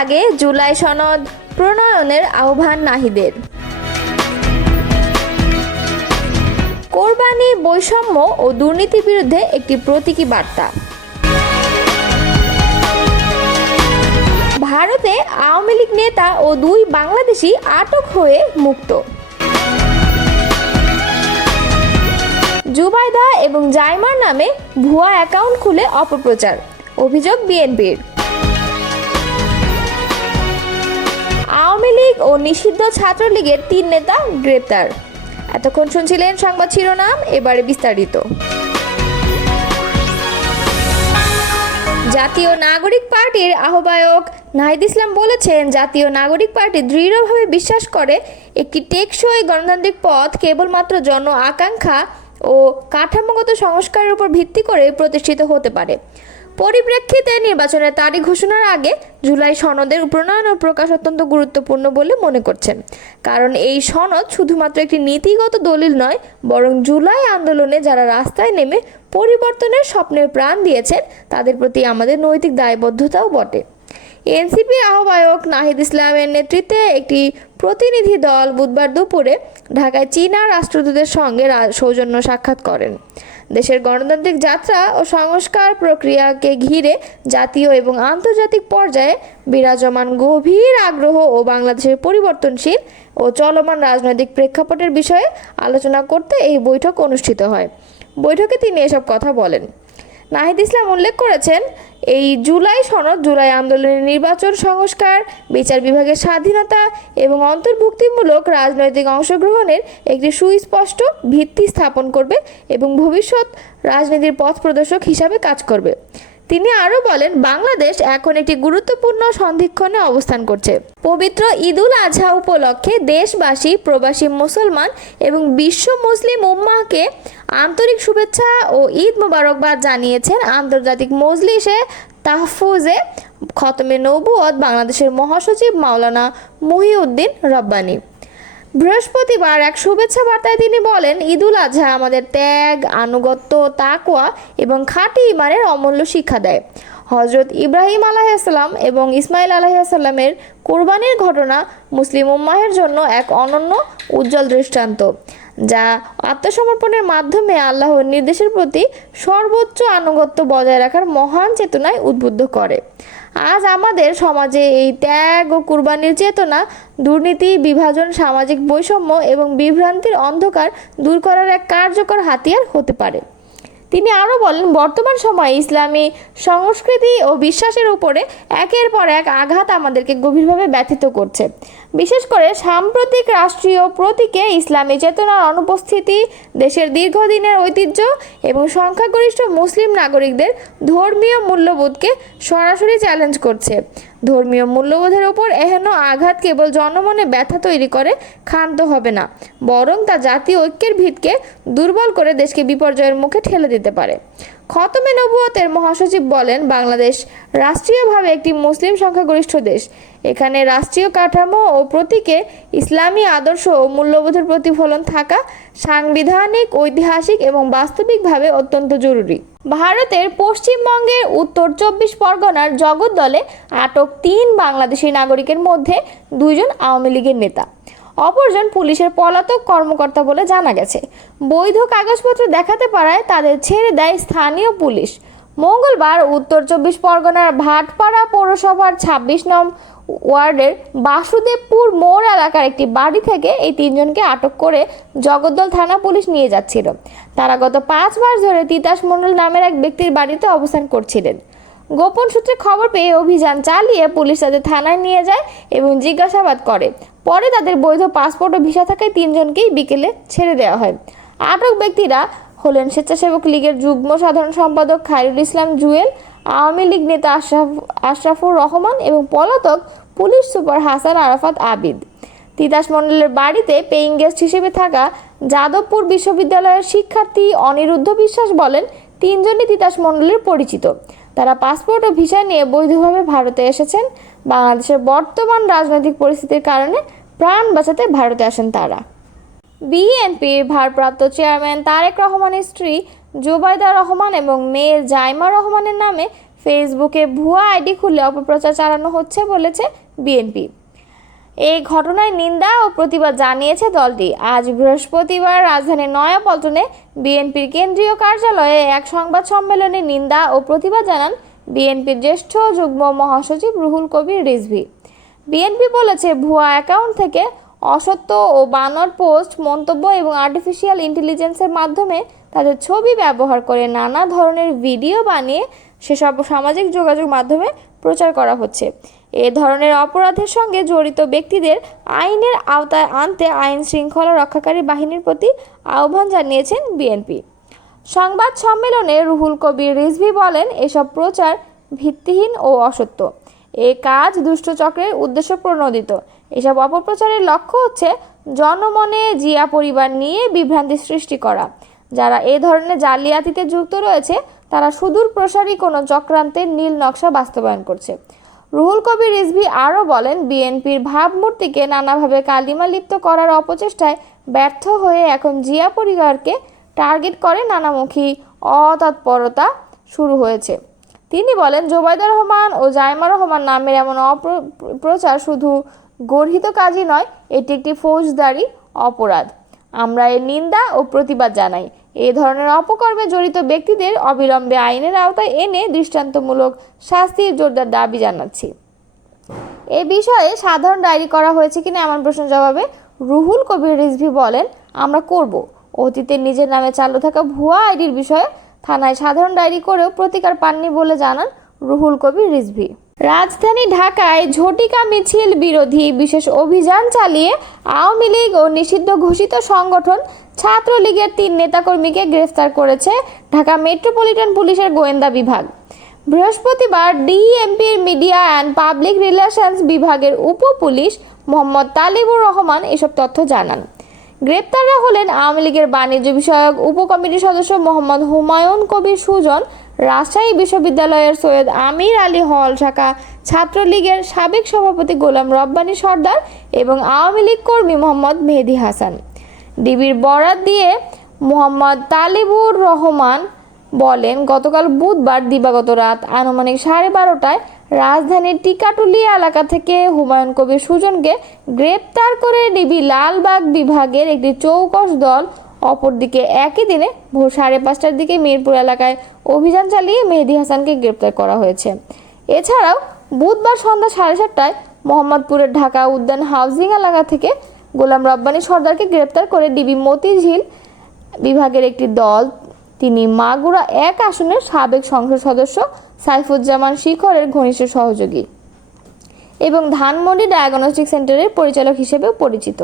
আগে জুলাই সনদ প্রণয়নের আহ্বান নাহিদের। কোরবানি, বৈষম্য ও দুর্নীতির বিরুদ্ধে একটি প্রতীকী বার্তা। ভারতে আওয়ামী লীগ নেতা ও দুই বাংলাদেশি আটক হয়ে মুক্ত। জুবাইদা এবং জাইমার নামে ভুয়া অ্যাকাউন্ট খুলে অপপ্রচার, অভিযোগ বিএনপির। ও নিষিদ্ধ ছাত্রলীগের তিন নেতা গ্রেপ্তার। এতক্ষণ শুনছিলেন সংবাদ শিরোনাম, এবারে বিস্তারিত। জাতীয় নাগরিক পার্টির আহ্বায়ক নাহিদ ইসলাম বলেছেন, জাতীয় নাগরিক পার্টি দৃঢ়ভাবে বিশ্বাস করে একটি টেকসই গণতান্ত্রিক পথ কেবলমাত্র জন আকাঙ্ক্ষা ও কাঠামোগত সংস্কারের উপর ভিত্তি করে প্রতিষ্ঠিত হতে পারে। পরিপ্রেক্ষিতে নির্বাচনের তারিখ ঘোষণার আগে জুলাই সনদের প্রণয়ন ও প্রকাশ অত্যন্ত গুরুত্বপূর্ণ বলে মনে করছেন। কারণ এই সনদ শুধুমাত্র একটি নীতিগত দলিল নয়, বরং জুলাই আন্দোলনে যারা রাস্তায় নেমে পরিবর্তনের স্বপ্নের প্রাণ দিয়েছেন, তাদের প্রতি আমাদের নৈতিক দায়বদ্ধতাও বটে। এনসিপি আহ্বায়ক নাহিদ ইসলামের নেতৃত্বে একটি প্রতিনিধি দল বুধবার দুপুরে ঢাকায় চীনা রাষ্ট্রদূতের সঙ্গে সৌজন্য সাক্ষাৎ করেন। দেশের গণতান্ত্রিক যাত্রা ও সংস্কার প্রক্রিয়াকে ঘিরে জাতীয় এবং আন্তর্জাতিক পর্যায়ে বিরাজমান গভীর আগ্রহ ও বাংলাদেশের পরিবর্তনশীল ও চলমান রাজনৈতিক প্রেক্ষাপটের বিষয়ে আলোচনা করতে এই বৈঠক অনুষ্ঠিত হয়। বৈঠকে তিনি এসব কথা বলেন। নাহিদ ইসলাম উল্লেখ করেছেন, এই জুলাই সনদ জুলাই আন্দোলনের নির্বাচন সংস্কার, বিচার বিভাগের স্বাধীনতা এবং অন্তর্ভুক্তিমূলক রাজনৈতিক অংশগ্রহণের একটি সুস্পষ্ট ভিত্তি স্থাপন করবে এবং ভবিষ্যৎ রাজনীতির পথ প্রদর্শক হিসাবে কাজ করবে। তিনি আরও বলেন, বাংলাদেশ এখন একটি গুরুত্বপূর্ণ সন্ধিক্ষণে অবস্থান করছে। পবিত্র ঈদুল আজহা উপলক্ষে দেশবাসী, প্রবাসী মুসলমান এবং বিশ্ব মুসলিম উম্মাহকে আন্তরিক শুভেচ্ছা ও ঈদ মোবারকবাদ জানিয়েছেন আন্তর্জাতিক মজলিসে তাহফুজে খতমে নবুয়ত বাংলাদেশের মহাসচিব মাওলানা মহিউদ্দিন রব্বানী। বৃহস্পতিবার এক শুভেচ্ছা বার্তায় তিনি বলেন, ঈদুল আজহা আমাদের ত্যাগ, আনুগত্য, তাকওয়া এবং খাঁটি ইমানের অমূল্য শিক্ষা দেয়। হজরত ইব্রাহিম আলাইসাল্লাম এবং ইসমাইল আলাইসাল্লামের কোরবানির ঘটনা মুসলিম উম্মাহের জন্য এক অনন্য, উজ্জ্বল দৃষ্টান্ত, যা আত্মসমর্পণের মাধ্যমে আল্লাহর নির্দেশের প্রতি সর্বোচ্চ আনুগত্য বজায় রাখার মহান চেতনায় উদ্বুদ্ধ করে। আজ আমাদের সমাজে এই ত্যাগ ও কুরবানির চেতনা, দুর্নীতি, বিভাজন, সামাজিক বৈষম্য এবং বিভ্রান্তির অন্ধকার দূর করার এক কার্যকর হাতিয়ার হতে পারে। তিনি আরও বলেন, বর্তমান সময়ে ইসলামী সংস্কৃতি ও বিশ্বাসের উপরে একের পর এক আঘাত আমাদেরকে গভীরভাবে ব্যথিত করছে। বিশেষ করে সাম্প্রতিক রাষ্ট্রীয় প্রতীকে ইসলামী চেতনার অনুপস্থিতি, দেশের দীর্ঘদিনের ঐতিহ্য এবং সংখ্যাগরিষ্ঠ মুসলিম নাগরিকদের ধর্মীয় মূল্যবোধকে সরাসরি চ্যালেঞ্জ করছে। ধর্মীয় মূল্যবোধের ওপর এহেন আঘাত কেবল জনমনে ব্যথা তৈরি করে, ক্ষান্ত হবে না। বরং তা জাতীয় ঐক্যের ভিতকে দুর্বল করে দেশকে বিপর্যয়ের মুখে ঠেলে দিতে পারে। খতমে নবুয়তের মহাসচিব বলেন, বাংলাদেশ রাষ্ট্রীয়ভাবে একটি মুসলিম সংখ্যাগরিষ্ঠ দেশ। এখানে রাষ্ট্রীয় কাঠামো ও প্রতীকে ইসলামী আদর্শ ও মূল্যবোধের প্রতিফলন থাকা সাংবিধানিক, ঐতিহাসিক এবং বাস্তবিকভাবে অত্যন্ত জরুরি। ভারতের পশ্চিমবঙ্গের উত্তর চব্বিশ পরগনার জগদ্দলে আটক তিন বাংলাদেশি নাগরিকের মধ্যে দুইজন আওয়ামী লীগের নেতা। অপরজন পুলিশের পলাতক কর্মকর্তা বলে জানা গেছে। বৈধ কাগজপত্র দেখাতে পারায় তাদের ছেড়ে দেয় স্থানীয় পুলিশ। মঙ্গলবার উত্তর চব্বিশ পরগনার ভাটপাড়া পৌরসভার ছাব্বিশ নং ওয়ার্ডের বাসুদেবপুর মোড় এলাকার একটি বাড়ি থেকে এই তিনজনকে আটক করে জগদ্দল থানা পুলিশ নিয়ে যাচ্ছিল। তারা গত পাঁচ মাস ধরে তিতাস মণ্ডল নামের এক ব্যক্তির বাড়িতে অবস্থান করছিলেন। গোপন সূত্রে খবর পেয়ে অভিযান চালিয়ে পুলিশ তাদের থানায় নিয়ে যায় এবং জিজ্ঞাসাবাদ করে। পরে তাদের বৈধ পাসপোর্ট ও ভিসা থাকায় তিনজনকেই বিকেলে ছেড়ে দেওয়া হয়। আটক ব্যক্তিরা হলেন স্বেচ্ছাসেবক লীগের যুগ্ম সাধারণ সম্পাদক খায়রুল ইসলাম জুয়েল, আওয়ামী লীগ নেতা আশরাফ আশরাফুর রহমান এবং পলাতক পুলিশ সুপার হাসান আরাফাত আবিদ। তিতাস মণ্ডলের বাড়িতে পেইং গেস্ট হিসেবে থাকা যাদবপুর বিশ্ববিদ্যালয়ের শিক্ষার্থী অনিরুদ্ধ বিশ্বাস বলেন, তিনজনই তিতাস মণ্ডলের পরিচিত। তারা পাসপোর্ট ও ভিসা নিয়ে বৈধভাবে ভারতে এসেছেন। বাংলাদেশের বর্তমান রাজনৈতিক পরিস্থিতির কারণে প্রাণ বাঁচাতে ভারতে আসেন তারা। বিএনপির ভারপ্রাপ্ত চেয়ারম্যান তারেক রহমানের স্ত্রী জুবাইদা রহমান এবং মেয়ে জাইমা রহমানের নামে ফেসবুকে ভুয়া আইডি খুলে অপপ্রচার চালানো হচ্ছে বলেছে বিএনপি। এই ঘটনায় নিন্দা ও প্রতিবাদ জানিয়েছে দলটি। আজ বৃহস্পতিবার রাজধানীর নয়াপল্টনে বিএনপির কেন্দ্রীয় কার্যালয়ে এক সংবাদ সম্মেলনে নিন্দা ও প্রতিবাদ জানান বিএনপির জ্যেষ্ঠ যুগ্ম মহাসচিব রুহুল কবির রিজভী। বিএনপি বলেছে, ভুয়া অ্যাকাউন্ট থেকে অসত্য ও বানর পোস্ট, মন্তব্য এবং আর্টিফিশিয়াল ইন্টেলিজেন্সের মাধ্যমে তাদের ছবি ব্যবহার করে নানা ধরনের ভিডিও বানিয়ে সেসব সামাজিক যোগাযোগ মাধ্যমে প্রচার করা হচ্ছে। এ ধরনের অপরাধের সঙ্গে জড়িত ব্যক্তিদের আইনের আওতায় আনতে আইন শৃঙ্খলা রক্ষাকারী বাহিনীর প্রতি আহ্বান জানিয়েছেন বিএনপি। সংবাদ সম্মেলনে রুহুল কবির রিজভী বলেন, এসব প্রচার ভিত্তিহীন ও অসত্য। এ কাজ দুষ্টচক্রের উদ্দেশ্য প্রণোদিত। এসব অপপ্রচারের লক্ষ্য হচ্ছে জনমনে জিয়া পরিবার নিয়ে বিভ্রান্তি সৃষ্টি করা। যারা এ ধরনের জালিয়াতিতে যুক্ত রয়েছে, তারা সুদূর প্রসারী কোনো চক্রান্তের নীল নকশা বাস্তবায়ন করছে। রুহুল কবির রিজভী আরও বলেন, বিএনপির ভাবমূর্তিকে নানাভাবে কালিমা লিপ্ত করার অপচেষ্টায় ব্যর্থ হয়ে এখন জিয়া পরিবারকে টার্গেট করে নানামুখী অতৎপরতা শুরু হয়েছে। তিনি বলেন জোবাইদা রহমান ও জাইমা রহমান নামের এমন অপপ্রচার শুধু গর্হিত কাজই নয়, এটি একটি ফৌজদারি অপরাধ। আমরা এর নিন্দা ও প্রতিবাদ জানাই। এই ধরনের অপকর্মে জড়িত ব্যক্তিদের অবিলম্বে আইনের আওতায় এনে দৃষ্টান্তমূলক শাস্তির জোরদার দাবি জানাচ্ছি। এ বিষয়ে সাধারণ ডায়েরি করা হয়েছে কিনা এমন প্রশ্ন জবাবে রুহুল কবির রিজভি বলেন, আমরা করব। অতীতে নিজের নামে চালু থাকা ভুয়া আইডির বিষয়ে থানায় সাধারণ ডায়েরি করেও প্রতিকার পাননি বলে জানান রুহুল কবির রিজভি। রাজধানী ঢাকায় ঝটিকা মিছিল বিরোধী বিশেষ অভিযান চালিয়ে আওয়ামী লীগ ও নিষিদ্ধ ঘোষিত সংগঠন ছাত্রলীগের তিন নেতাকর্মীকে গ্রেফতার করেছে ঢাকা মেট্রোপলিটন পুলিশের গোয়েন্দা বিভাগ। বৃহস্পতিবার ডিএমপির মিডিয়া অ্যান্ড পাবলিক রিলেশনস বিভাগের উপ পুলিশ মোহাম্মদ তালিবুর রহমান এসব তথ্য জানান। গ্রেপ্তাররা হলেন আওয়ামী লীগের বাণিজ্য বিষয়ক উপকমিটির সদস্য মোহাম্মদ হুমায়ুন কবির সুজন রাজশাহী বিশ্ববিদ্যালয়ের সৈয়দ আমির আলী হল শাখা ছাত্রলীগের সাবেক সভাপতি গোলাম রব্বানী সর্দার এবং আওয়ামী লীগ কর্মী মোহাম্মদ মেহেদি হাসান। ডিবির বরাত দিয়ে মোহাম্মদ তালিবুর রহমান বলেন, গতকাল বুধবার দিবাগত রাত আনুমানিক সাড়ে বারোটায় রাজধানীর টিকাটুলি এলাকা থেকে হুমায়ুন কবির সুজনকে গ্রেপ্তার করে ডিবি লালবাগ বিভাগের একটি চৌকস দল অপরদিকে একই দিনে ভোর সাড়ে পাঁচটার দিকে মিরপুর এলাকায় অভিযান চালিয়ে মেহেদি হাসানকে গ্রেপ্তার করা হয়েছে। এছাড়াও বুধবার সন্ধ্যা সাড়ে সাতটায় মোহাম্মদপুরের ঢাকা উদ্যান হাউজিং এলাকা থেকে গোলাম রব্বানী সর্দারকে গ্রেপ্তার করে ডিবি মতিঝিল বিভাগের একটি দল, তিনি মাগুরা এক আসনের সাবেক সংসদ সদস্য সাইফুজ্জামান শিখরের ঘনিষ্ঠ সহযোগী এবং ধানমন্ডি ডায়াগনস্টিক সেন্টারের পরিচালক হিসেবেও পরিচিত।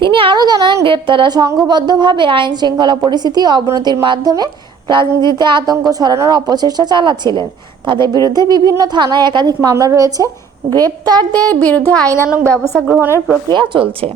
তিনি আরও জানান, গ্রেপ্তাররা সংঘবদ্ধভাবে আইন শৃঙ্খলা পরিস্থিতি অবনতির মাধ্যমে রাজনীতিতে আতঙ্ক ছড়ানোর অপচেষ্টা চালাচ্ছিলেন। তাদের বিরুদ্ধে বিভিন্ন থানায় একাধিক মামলা রয়েছে। গ্রেপ্তারদের বিরুদ্ধে আইনানুগ ব্যবস্থা গ্রহণের প্রক্রিয়া চলছে।